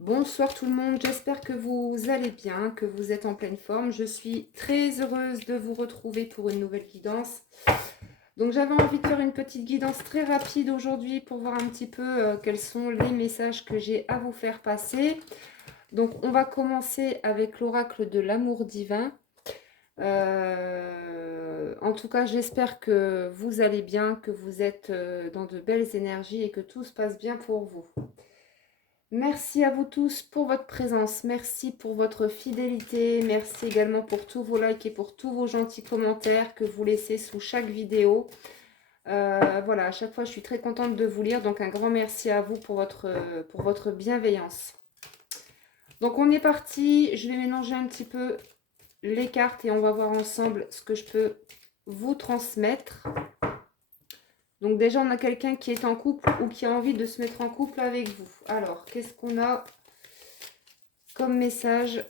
Bonsoir tout le monde, j'espère que vous allez bien, que vous êtes en pleine forme. Je suis très heureuse de vous retrouver pour une nouvelle guidance. Donc j'avais envie de faire une petite guidance très rapide aujourd'hui pour voir un petit peu quels sont les messages que j'ai à vous faire passer. Donc on va commencer avec l'oracle de l'amour divin. En tout cas, j'espère que vous allez bien, que vous êtes dans de belles énergies et que tout se passe bien pour vous. Merci à vous tous pour votre présence, merci pour votre fidélité, merci également pour tous vos likes et pour tous vos gentils commentaires que vous laissez sous chaque vidéo. Voilà, à chaque fois je suis très contente de vous lire, donc un grand merci à vous pour votre bienveillance. Donc on est parti, je vais mélanger un petit peu les cartes et on va voir ensemble ce que je peux vous transmettre. Donc déjà, on a quelqu'un qui est en couple ou qui a envie de se mettre en couple avec vous. Alors, qu'est-ce qu'on a comme message?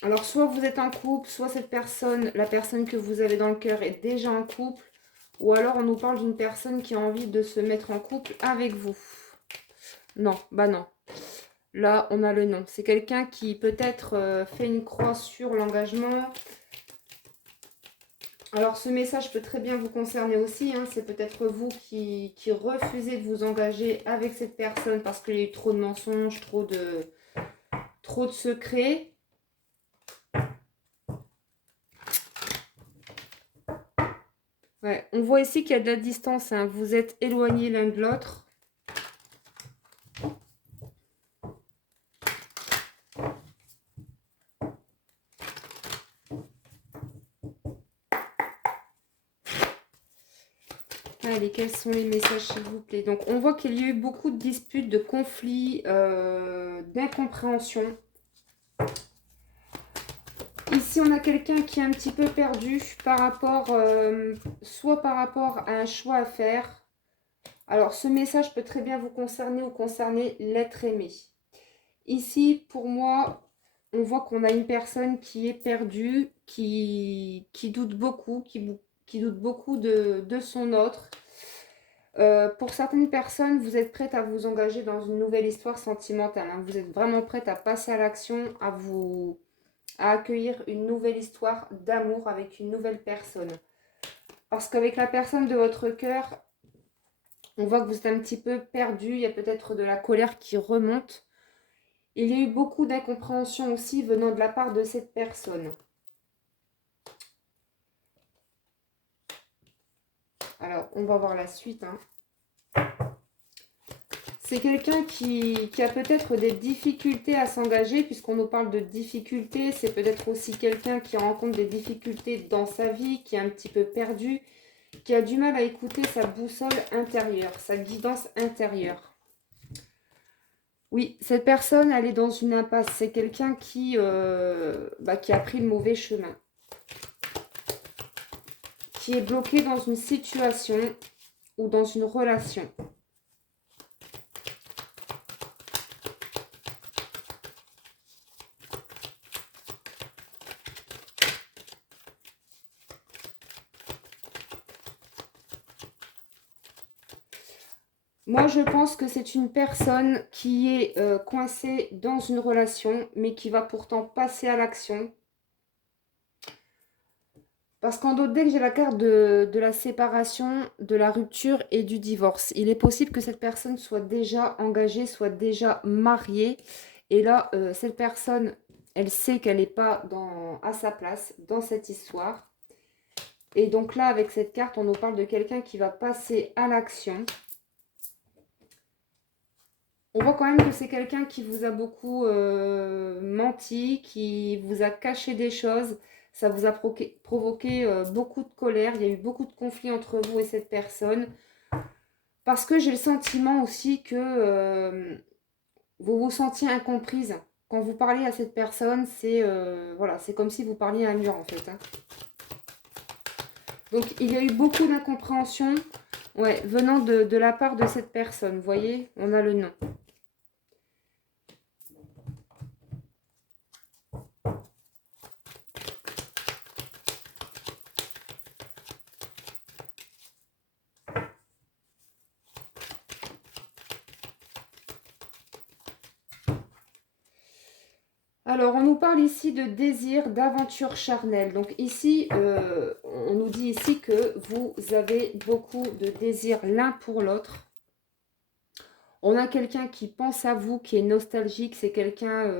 Alors, soit vous êtes en couple, soit cette personne, la personne que vous avez dans le cœur est déjà en couple. Ou alors, on nous parle d'une personne qui a envie de se mettre en couple avec vous. Non, bah non. Là, on a le non. C'est quelqu'un qui peut-être fait une croix sur l'engagement. Alors, ce message peut très bien vous concerner aussi. Hein. C'est peut-être vous qui refusez de vous engager avec cette personne parce qu'il y a eu trop de mensonges, trop de secrets. Ouais, on voit ici qu'il y a de la distance. Hein. Vous êtes éloignés l'un de l'autre. Allez, quels sont les messages, s'il vous plaît? Donc, on voit qu'il y a eu beaucoup de disputes, de conflits, d'incompréhension. Ici, on a quelqu'un qui est un petit peu perdu par rapport, soit par rapport à un choix à faire. Alors, ce message peut très bien vous concerner ou concerner l'être aimé. Ici, pour moi, on voit qu'on a une personne qui est perdue, qui doute beaucoup, qui doute beaucoup de son autre. Pour certaines personnes, vous êtes prête à vous engager dans une nouvelle histoire sentimentale. Hein. Vous êtes vraiment prête à passer à l'action, à accueillir une nouvelle histoire d'amour avec une nouvelle personne. Parce qu'avec la personne de votre cœur, on voit que vous êtes un petit peu perdu. Il y a peut-être de la colère qui remonte. Il y a eu beaucoup d'incompréhension aussi venant de la part de cette personne. Alors, on va voir la suite. Hein. C'est quelqu'un qui a peut-être des difficultés à s'engager, puisqu'on nous parle de difficultés. C'est peut-être aussi quelqu'un qui rencontre des difficultés dans sa vie, qui est un petit peu perdu, qui a du mal à écouter sa boussole intérieure, sa guidance intérieure. Oui, cette personne, elle est dans une impasse. C'est quelqu'un qui a pris le mauvais chemin, qui est bloqué dans une situation ou dans une relation. Moi, je pense que c'est une personne qui est coincée dans une relation, mais qui va pourtant passer à l'action. Parce qu'en d'autres decks, j'ai la carte de la séparation, de la rupture et du divorce. Il est possible que cette personne soit déjà engagée, soit déjà mariée. Et là, cette personne, elle sait qu'elle n'est pas à sa place dans cette histoire. Et donc là, avec cette carte, on nous parle de quelqu'un qui va passer à l'action. On voit quand même que c'est quelqu'un qui vous a beaucoup menti, qui vous a caché des choses. Ça vous a provoqué beaucoup de colère. Il y a eu beaucoup de conflits entre vous et cette personne. Parce que j'ai le sentiment aussi que vous vous sentiez incomprise. Quand vous parlez à cette personne, voilà, c'est comme si vous parliez à un mur en fait. Hein. Donc il y a eu beaucoup d'incompréhension venant de la part de cette personne. Vous voyez, on a le nom. Alors, on nous parle ici de désir, d'aventure charnelle. Donc ici, on nous dit ici que vous avez beaucoup de désir l'un pour l'autre. On a quelqu'un qui pense à vous, qui est nostalgique. C'est quelqu'un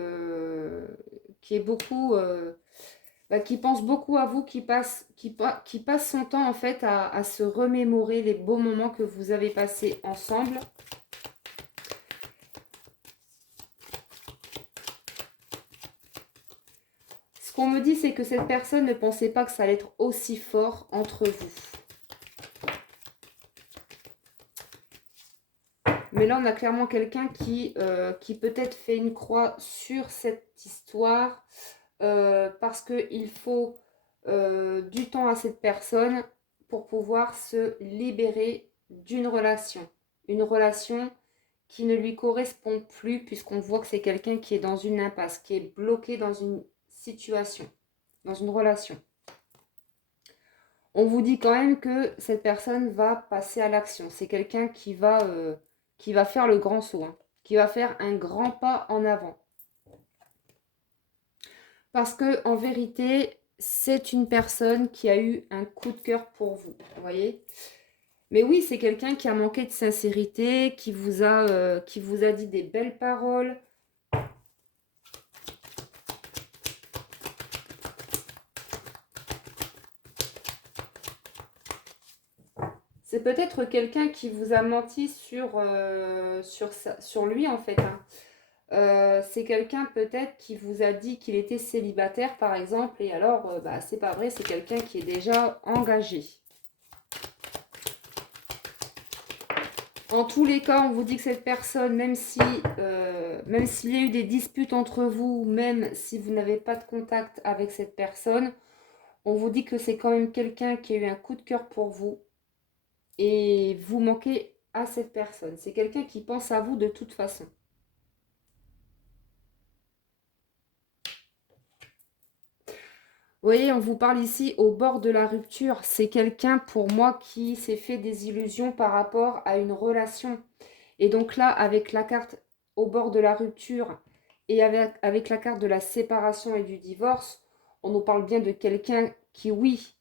qui est beaucoup, qui pense beaucoup à vous, qui passe son temps en fait à se remémorer les beaux moments que vous avez passés ensemble. Ce qu'on me dit, c'est que cette personne ne pensait pas que ça allait être aussi fort entre vous. Mais là, on a clairement quelqu'un qui peut-être fait une croix sur cette histoire parce qu'il faut du temps à cette personne pour pouvoir se libérer d'une relation. Une relation qui ne lui correspond plus puisqu'on voit que c'est quelqu'un qui est dans une impasse, qui est bloqué dans une situation, dans une relation. On vous dit quand même que cette personne va passer à l'action. C'est quelqu'un qui va faire le grand saut, hein, qui va faire un grand pas en avant. Parce que en vérité, c'est une personne qui a eu un coup de cœur pour vous. Vous voyez ? Mais oui, c'est quelqu'un qui a manqué de sincérité, qui vous a dit des belles paroles. C'est peut-être quelqu'un qui vous a menti sur lui en fait. Hein. C'est quelqu'un peut-être qui vous a dit qu'il était célibataire par exemple. Et alors, c'est pas vrai, c'est quelqu'un qui est déjà engagé. En tous les cas, on vous dit que cette personne, même s'il y a eu des disputes entre vous, même si vous n'avez pas de contact avec cette personne, on vous dit que c'est quand même quelqu'un qui a eu un coup de cœur pour vous et vous manquez à cette personne. C'est quelqu'un qui pense à vous de toute façon. Vous voyez, on vous parle ici au bord de la rupture. C'est quelqu'un pour moi qui s'est fait des illusions par rapport à une relation. Et donc là, avec la carte au bord de la rupture et avec la carte de la séparation et du divorce, on nous parle bien de quelqu'un qui, oui,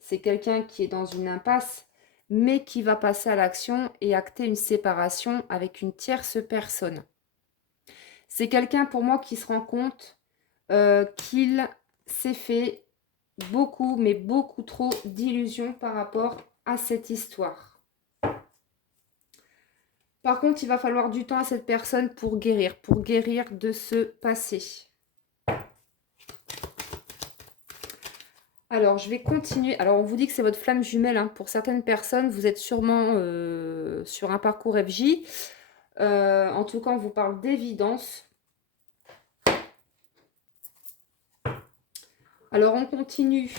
c'est quelqu'un qui est dans une impasse, mais qui va passer à l'action et acter une séparation avec une tierce personne. C'est quelqu'un pour moi qui se rend compte qu'il s'est fait beaucoup, mais beaucoup trop d'illusions par rapport à cette histoire. Par contre, il va falloir du temps à cette personne pour guérir de ce passé. Alors, je vais continuer. Alors, on vous dit que c'est votre flamme jumelle. Hein. Pour certaines personnes, vous êtes sûrement sur un parcours FJ. En tout cas, on vous parle d'évidence. Alors, on continue.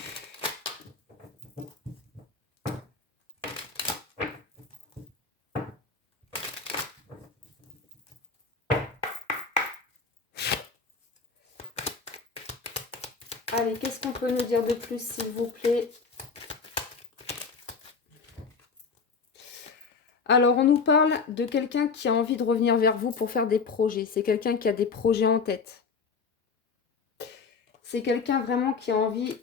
Allez, qu'est-ce qu'on peut nous dire de plus, s'il vous plaît? Alors, on nous parle de quelqu'un qui a envie de revenir vers vous pour faire des projets. C'est quelqu'un qui a des projets en tête. C'est quelqu'un vraiment qui a envie,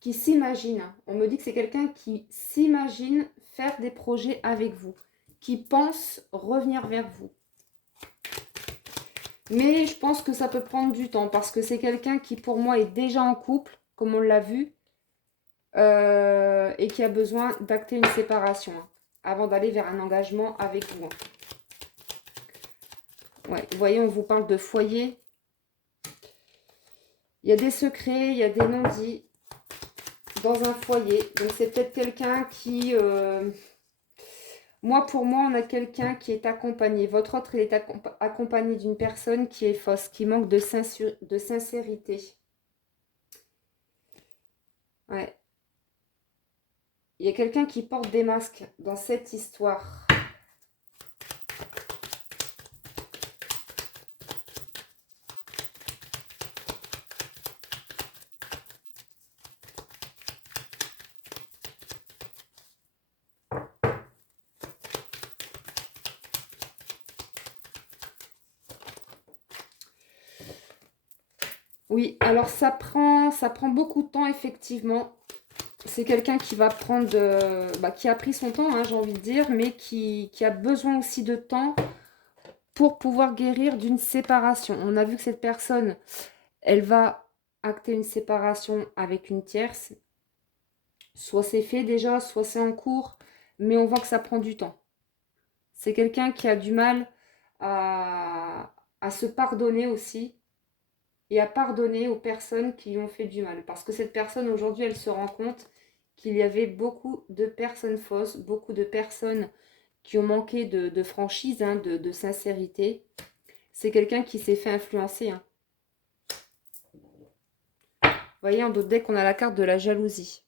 qui s'imagine. On me dit que c'est quelqu'un qui s'imagine faire des projets avec vous, qui pense revenir vers vous. Mais je pense que ça peut prendre du temps parce que c'est quelqu'un qui, pour moi, est déjà en couple, comme on l'a vu, et qui a besoin d'acter une séparation avant d'aller vers un engagement avec vous. Ouais, vous voyez, on vous parle de foyer. Il y a des secrets, il y a des non-dits dans un foyer. Donc, c'est peut-être quelqu'un qui... pour moi, on a quelqu'un qui est accompagné. Votre autre, il est accompagné d'une personne qui est fausse, qui manque de sincérité. Ouais. Il y a quelqu'un qui porte des masques dans cette histoire. Oui, alors ça prend beaucoup de temps, effectivement. C'est quelqu'un qui va prendre, qui a pris son temps, hein, j'ai envie de dire, mais qui a besoin aussi de temps pour pouvoir guérir d'une séparation. On a vu que cette personne, elle va acter une séparation avec une tierce. Soit c'est fait déjà, soit c'est en cours, mais on voit que ça prend du temps. C'est quelqu'un qui a du mal à se pardonner aussi et à pardonner aux personnes qui lui ont fait du mal. Parce que cette personne, aujourd'hui, elle se rend compte qu'il y avait beaucoup de personnes fausses, beaucoup de personnes qui ont manqué de franchise, hein, de sincérité. C'est quelqu'un qui s'est fait influencer, hein. Vous voyez, en d'autres decks, on a la carte de la jalousie.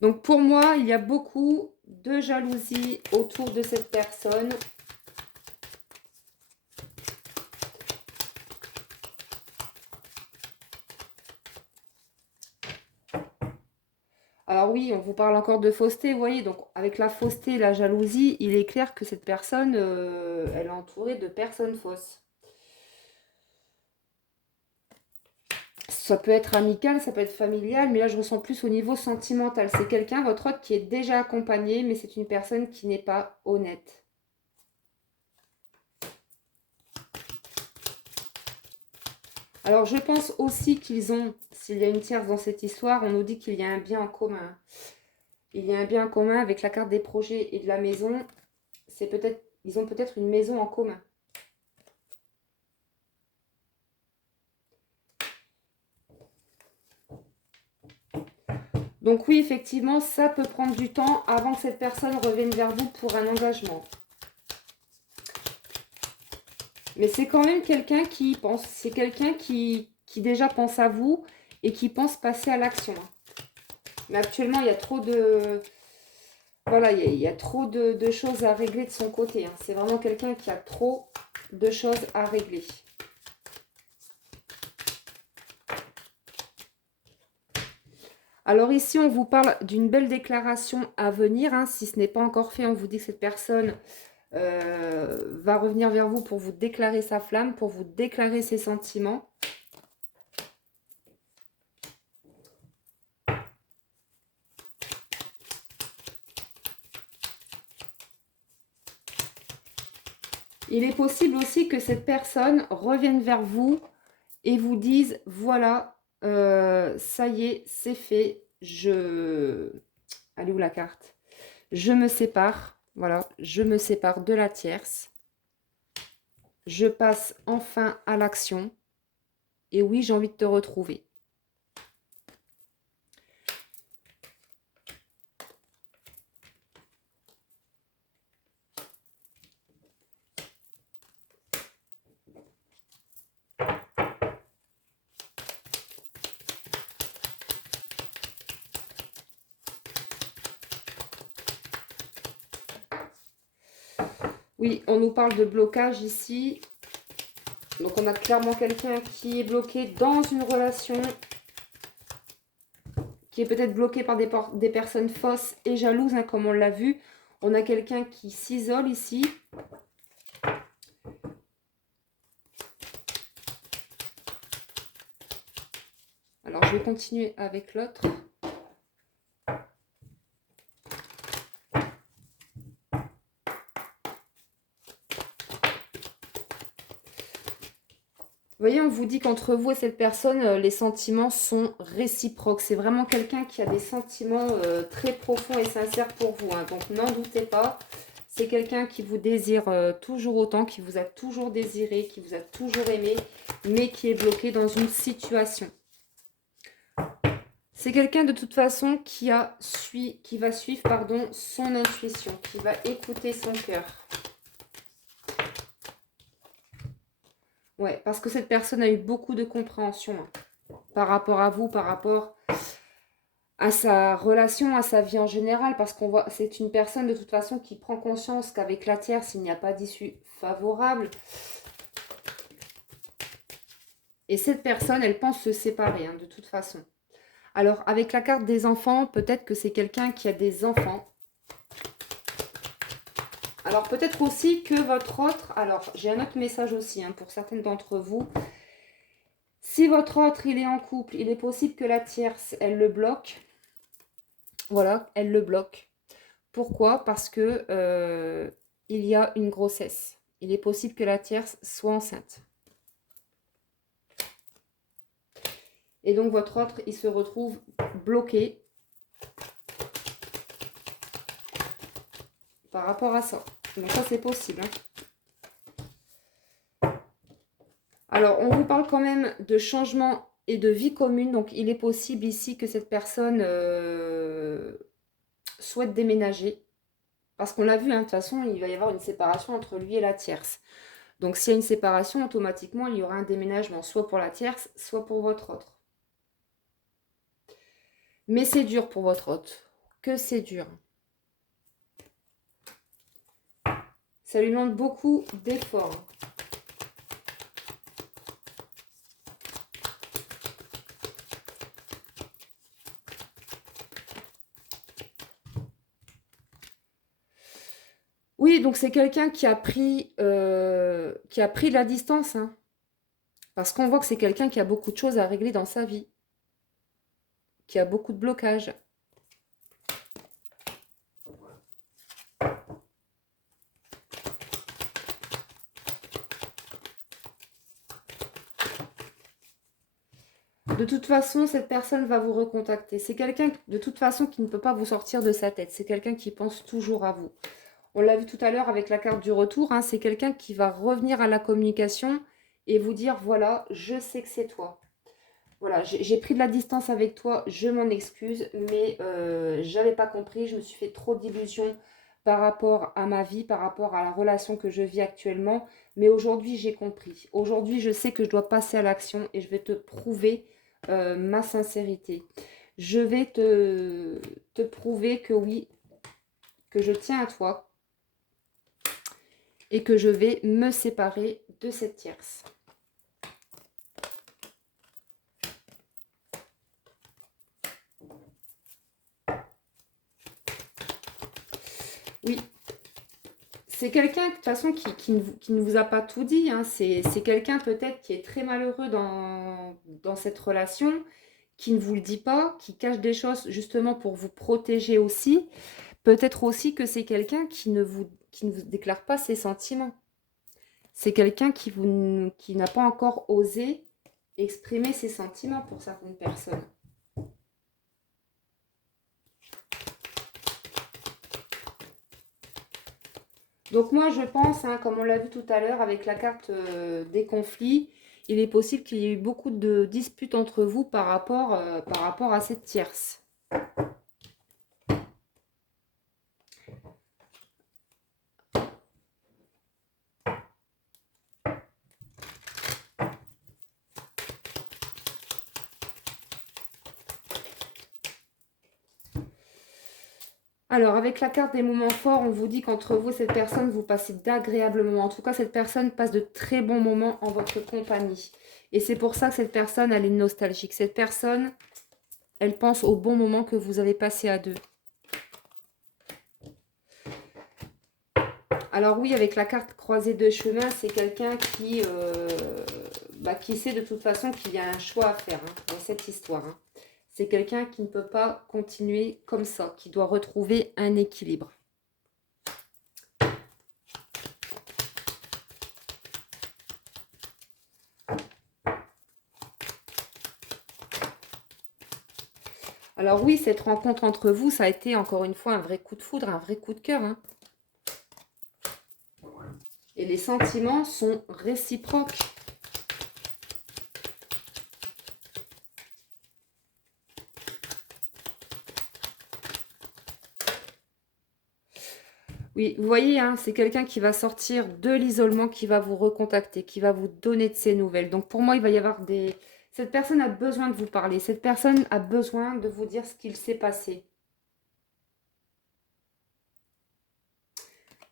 Donc pour moi, il y a beaucoup de jalousie autour de cette personne. Alors oui, on vous parle encore de fausseté, vous voyez, donc avec la fausseté et la jalousie, il est clair que cette personne, elle est entourée de personnes fausses. Ça peut être amical, ça peut être familial, mais là je ressens plus au niveau sentimental. C'est quelqu'un, votre autre, qui est déjà accompagné, mais c'est une personne qui n'est pas honnête. Alors je pense aussi qu'ils ont, s'il y a une tierce dans cette histoire, on nous dit qu'il y a un bien en commun. Il y a un bien en commun avec la carte des projets et de la maison. C'est peut-être, ils ont peut-être une maison en commun. Donc oui, effectivement, ça peut prendre du temps avant que cette personne revienne vers vous pour un engagement. Mais c'est quand même quelqu'un qui y pense. C'est quelqu'un qui déjà pense à vous et qui pense passer à l'action. Mais actuellement, il y a trop de... Voilà, il y a trop de choses à régler de son côté, hein. C'est vraiment quelqu'un qui a trop de choses à régler. Alors ici, on vous parle d'une belle déclaration à venir, hein. Si ce n'est pas encore fait, on vous dit que cette personne va revenir vers vous pour vous déclarer sa flamme, pour vous déclarer ses sentiments. Il est possible aussi que cette personne revienne vers vous et vous dise, voilà, ça y est, c'est fait, Elle est où la carte? Je me sépare, voilà, je me sépare de la tierce. Je passe enfin à l'action. Et oui, j'ai envie de te retrouver. Oui, on nous parle de blocage ici. Donc on a clairement quelqu'un qui est bloqué dans une relation, qui est peut-être bloqué par des personnes fausses et jalouses, hein, comme on l'a vu. On a quelqu'un qui s'isole ici. Alors je vais continuer avec l'autre. Vous voyez, on vous dit qu'entre vous et cette personne, les sentiments sont réciproques. C'est vraiment quelqu'un qui a des sentiments très profonds et sincères pour vous, hein. Donc n'en doutez pas. C'est quelqu'un qui vous désire toujours autant, qui vous a toujours désiré, qui vous a toujours aimé, mais qui est bloqué dans une situation. C'est quelqu'un de toute façon qui va suivre son intuition, qui va écouter son cœur. Ouais, parce que cette personne a eu beaucoup de compréhension, hein, par rapport à vous, par rapport à sa relation, à sa vie en général, parce qu'on voit, c'est une personne de toute façon qui prend conscience qu'avec la tierce, il n'y a pas d'issue favorable. Et cette personne, elle pense se séparer, hein, de toute façon. Alors, avec la carte des enfants, peut-être que c'est quelqu'un qui a des enfants. Alors, peut-être aussi que votre autre... Alors, j'ai un autre message aussi, hein, pour certaines d'entre vous. Si votre autre, il est en couple, il est possible que la tierce, elle le bloque. Voilà, elle le bloque. Pourquoi? Parce que il y a une grossesse. Il est possible que la tierce soit enceinte. Et donc, votre autre, il se retrouve bloqué par rapport à ça. Donc, ça, c'est possible. Alors, on vous parle quand même de changement et de vie commune. Donc, il est possible ici que cette personne souhaite déménager. Parce qu'on l'a vu, hein, de toute façon, il va y avoir une séparation entre lui et la tierce. Donc, s'il y a une séparation, automatiquement, il y aura un déménagement, soit pour la tierce, soit pour votre autre. Mais c'est dur pour votre hôte. Que c'est dur. Ça lui demande beaucoup d'efforts. Oui, donc c'est quelqu'un qui a pris de la distance. Hein, parce qu'on voit que c'est quelqu'un qui a beaucoup de choses à régler dans sa vie. Qui a beaucoup de blocages. De toute façon, cette personne va vous recontacter. C'est quelqu'un, de toute façon, qui ne peut pas vous sortir de sa tête. C'est quelqu'un qui pense toujours à vous. On l'a vu tout à l'heure avec la carte du retour. Hein, c'est quelqu'un qui va revenir à la communication et vous dire, voilà, je sais que c'est toi. Voilà, j'ai pris de la distance avec toi, je m'en excuse, mais j'avais pas compris, je me suis fait trop d'illusions par rapport à ma vie, par rapport à la relation que je vis actuellement. Mais aujourd'hui, j'ai compris. Aujourd'hui, je sais que je dois passer à l'action et je vais te prouver ma sincérité. Je vais te prouver que oui, que je tiens à toi et que je vais me séparer de cette tierce. Oui, c'est quelqu'un, de toute façon, qui ne vous a pas tout dit. Hein. C'est quelqu'un peut-être qui est très malheureux dans cette relation, qui ne vous le dit pas, qui cache des choses justement pour vous protéger aussi. Peut-être aussi que c'est quelqu'un qui ne vous déclare pas ses sentiments. C'est quelqu'un qui n'a pas encore osé exprimer ses sentiments pour certaines personnes. Donc moi, je pense, hein, comme on l'a vu tout à l'heure avec la carte des conflits, il est possible qu'il y ait eu beaucoup de disputes entre vous par rapport à cette tierce. Alors, avec la carte des moments forts, on vous dit qu'entre vous, cette personne, vous passez d'agréables moments. En tout cas, cette personne passe de très bons moments en votre compagnie. Et c'est pour ça que cette personne, elle est nostalgique. Cette personne, elle pense aux bons moments que vous avez passés à deux. Alors oui, avec la carte croisée de chemin, c'est quelqu'un qui sait de toute façon qu'il y a un choix à faire hein, dans cette histoire. Hein. C'est quelqu'un qui ne peut pas continuer comme ça, qui doit retrouver un équilibre. Alors oui, cette rencontre entre vous, ça a été encore une fois un vrai coup de foudre, un vrai coup de cœur. Hein. Et les sentiments sont réciproques. Oui, vous voyez, hein, c'est quelqu'un qui va sortir de l'isolement, qui va vous recontacter, qui va vous donner de ses nouvelles. Donc pour moi, il va y avoir des... Cette personne a besoin de vous parler. Cette personne a besoin de vous dire ce qu'il s'est passé.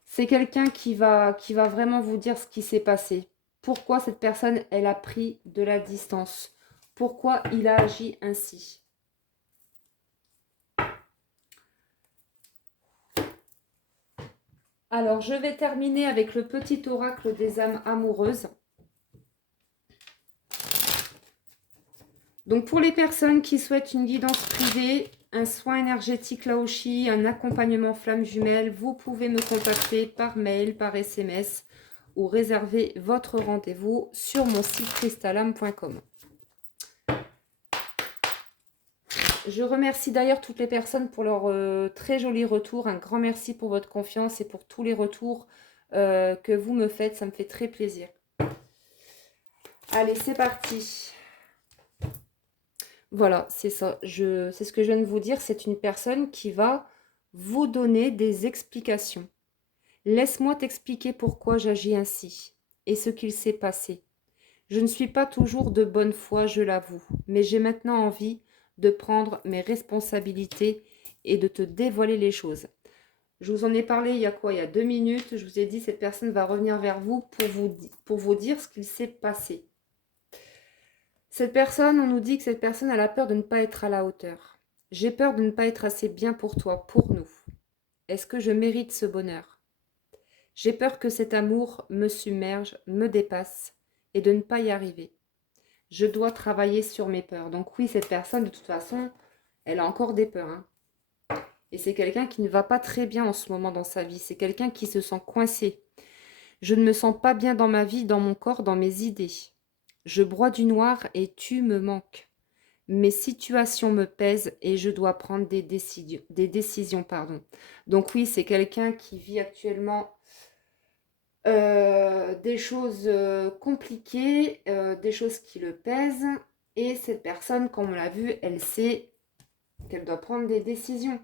C'est quelqu'un qui va vraiment vous dire ce qui s'est passé. Pourquoi cette personne, elle a pris de la distance. Pourquoi il a agi ainsi. Alors, je vais terminer avec le petit oracle des âmes amoureuses. Donc, pour les personnes qui souhaitent une guidance privée, un soin énergétique Laoshi, un accompagnement flamme jumelle, vous pouvez me contacter par mail, par SMS ou réserver votre rendez-vous sur mon site crystalame.com. Je remercie d'ailleurs toutes les personnes pour leurs très jolis retours. Un grand merci pour votre confiance et pour tous les retours que vous me faites. Ça me fait très plaisir. Allez, c'est parti. Voilà, c'est ça. C'est ce que je viens de vous dire. C'est une personne qui va vous donner des explications. Laisse-moi t'expliquer pourquoi j'agis ainsi et ce qu'il s'est passé. Je ne suis pas toujours de bonne foi, je l'avoue, mais j'ai maintenant envie de prendre mes responsabilités et de te dévoiler les choses. Je vous en ai parlé il y a quoi? Il y a 2 minutes. Je vous ai dit cette personne va revenir vers vous pour vous dire ce qu'il s'est passé. Cette personne, on nous dit que cette personne a la peur de ne pas être à la hauteur. J'ai peur de ne pas être assez bien pour toi, pour nous. Est-ce que je mérite ce bonheur? J'ai peur que cet amour me submerge, me dépasse et de ne pas y arriver. Je dois travailler sur mes peurs. Donc oui, cette personne, de toute façon, elle a encore des peurs. Hein. Et c'est quelqu'un qui ne va pas très bien en ce moment dans sa vie. C'est quelqu'un qui se sent coincé. Je ne me sens pas bien dans ma vie, dans mon corps, dans mes idées. Je broie du noir et tu me manques. Mes situations me pèsent et je dois prendre des décisions. Donc oui, c'est quelqu'un qui vit actuellement des choses compliquées, des choses qui le pèsent. Et cette personne, comme on l'a vu, elle sait qu'elle doit prendre des décisions.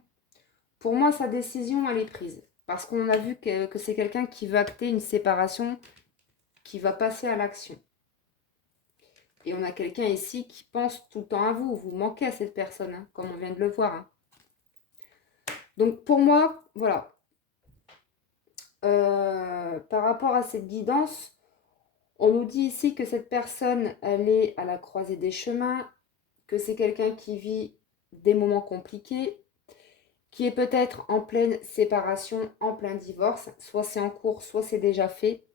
Pour moi, sa décision, elle est prise. Parce qu'on a vu que c'est quelqu'un qui veut acter une séparation, qui va passer à l'action. Et on a quelqu'un ici qui pense tout le temps à vous. Vous manquez à cette personne, hein, comme on vient de le voir. Hein. Donc pour moi, voilà. Par rapport à cette guidance, on nous dit ici que cette personne, elle est à la croisée des chemins, que c'est quelqu'un qui vit des moments compliqués, qui est peut-être en pleine séparation, en plein divorce. Soit c'est en cours, soit c'est déjà fait.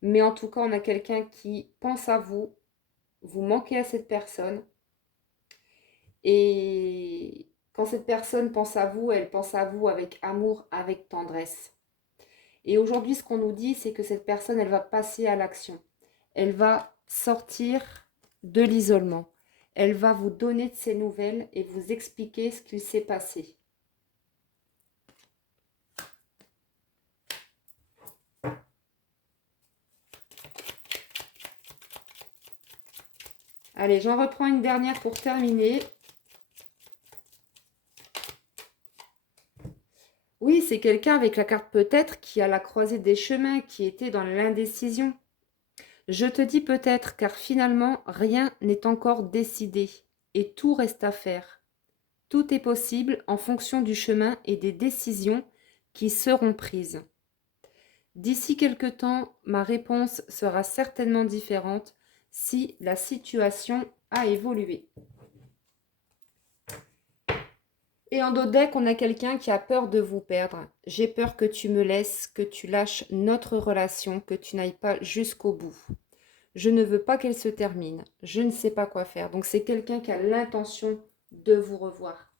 Mais en tout cas, on a quelqu'un qui pense à vous. Vous manquez à cette personne. Et quand cette personne pense à vous, elle pense à vous avec amour, avec tendresse. Et aujourd'hui, ce qu'on nous dit, c'est que cette personne, elle va passer à l'action. Elle va sortir de l'isolement. Elle va vous donner de ses nouvelles et vous expliquer ce qu'il s'est passé. Allez, j'en reprends une dernière pour terminer. Oui, c'est quelqu'un avec la carte peut-être qui a la croisée des chemins, qui était dans l'indécision. Je te dis peut-être car finalement rien n'est encore décidé et tout reste à faire. Tout est possible en fonction du chemin et des décisions qui seront prises. D'ici quelque temps, ma réponse sera certainement différente si la situation a évolué. Et en dos deck, on a quelqu'un qui a peur de vous perdre. J'ai peur que tu me laisses, que tu lâches notre relation, que tu n'ailles pas jusqu'au bout. Je ne veux pas qu'elle se termine. Je ne sais pas quoi faire. Donc c'est quelqu'un qui a l'intention de vous revoir.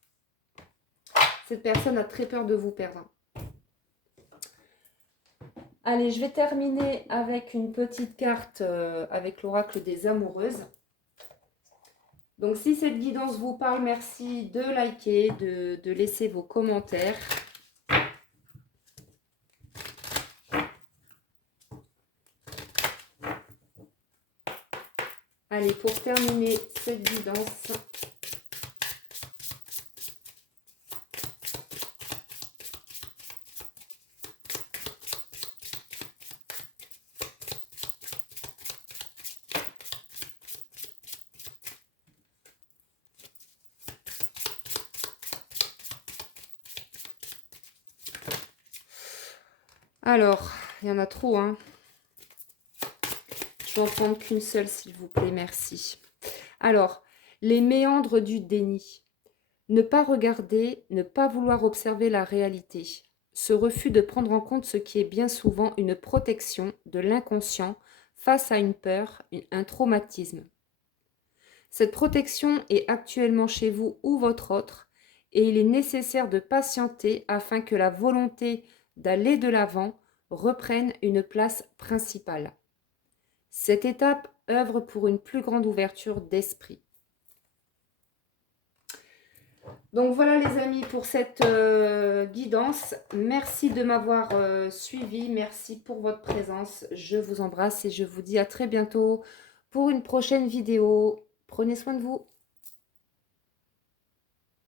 Cette personne a très peur de vous perdre. Allez, je vais terminer avec une petite carte avec l'oracle des amoureuses. Donc si cette guidance vous parle, merci de liker, de laisser vos commentaires. Allez, pour terminer cette guidance, alors, il y en a trop, hein. Je vais en prendre qu'une seule, s'il vous plaît, merci. Alors, les méandres du déni. Ne pas regarder, ne pas vouloir observer la réalité. Ce refus de prendre en compte ce qui est bien souvent une protection de l'inconscient face à une peur, un traumatisme. Cette protection est actuellement chez vous ou votre autre et il est nécessaire de patienter afin que la volonté d'aller de l'avant reprenne une place principale. Cette étape œuvre pour une plus grande ouverture d'esprit. Donc voilà les amis pour cette guidance. Merci de m'avoir suivi. Merci pour votre présence. Je vous embrasse et je vous dis à très bientôt pour une prochaine vidéo. Prenez soin de vous.